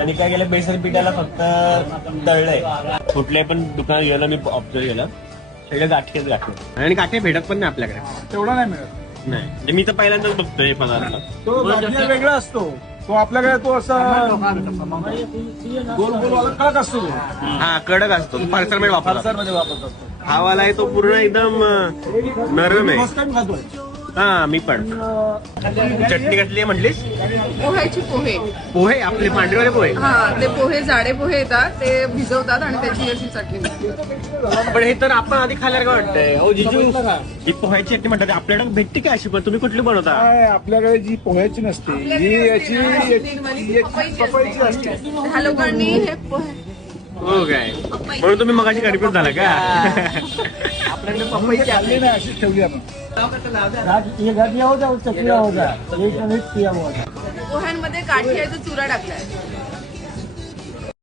आणि काय केलं, बेसन पिठाला फक्त तळलंय. कुठल्याही पण दुकानात गेलं मी ऑब्झर्व केलं, सगळे गाठीच गाठी आणि गाठी भेटत पण नाही आपल्याकडे, तेवढा नाही मिळत. नाही म्हणजे मी तर पहिल्यांदाच बघतोय हे पदार्थ. तो गाठीया वेगळा असतो, तो आपल्याकडे तो असा गोल गोल वाला कडक असतो तो. हा कडक असतो, पार्सल मध्ये वापरतात. पार्सलमध्ये वापरतात. हा वाला आहे तो पूर्ण एकदम नरम आहे. फर्स्ट टाइम खातोय. हा मी पण. चटणी कसली आहे म्हटलीस? पोह्याची पोहे. पोहे आपले पांढरेवाले पोहे. हा ते पोहे जाडे पोहे येतात, ते भिजवतात आणि त्याची अशी चटणी बनते. पण हे तर आपण आधी खायला काय वाटतंय? अहो जिजू, ही पोह्याची चटणी म्हणतात आपल्याकडे भेटते का अशी? पण तुम्ही कुठली बनवता? काय आपल्याकडे जी पोह्याची नसते, जी याची पपईची असते. ह्या लोकांनी हे पोहे हो काय, म्हणून तुम्ही मगाशी कन्फ्युज झाला का? आपल्याकडे पपईची आणली नाही, अशीच ठेवली आपण. पोह्यांमध्ये काठी आहे तो चुरा टाकलाय.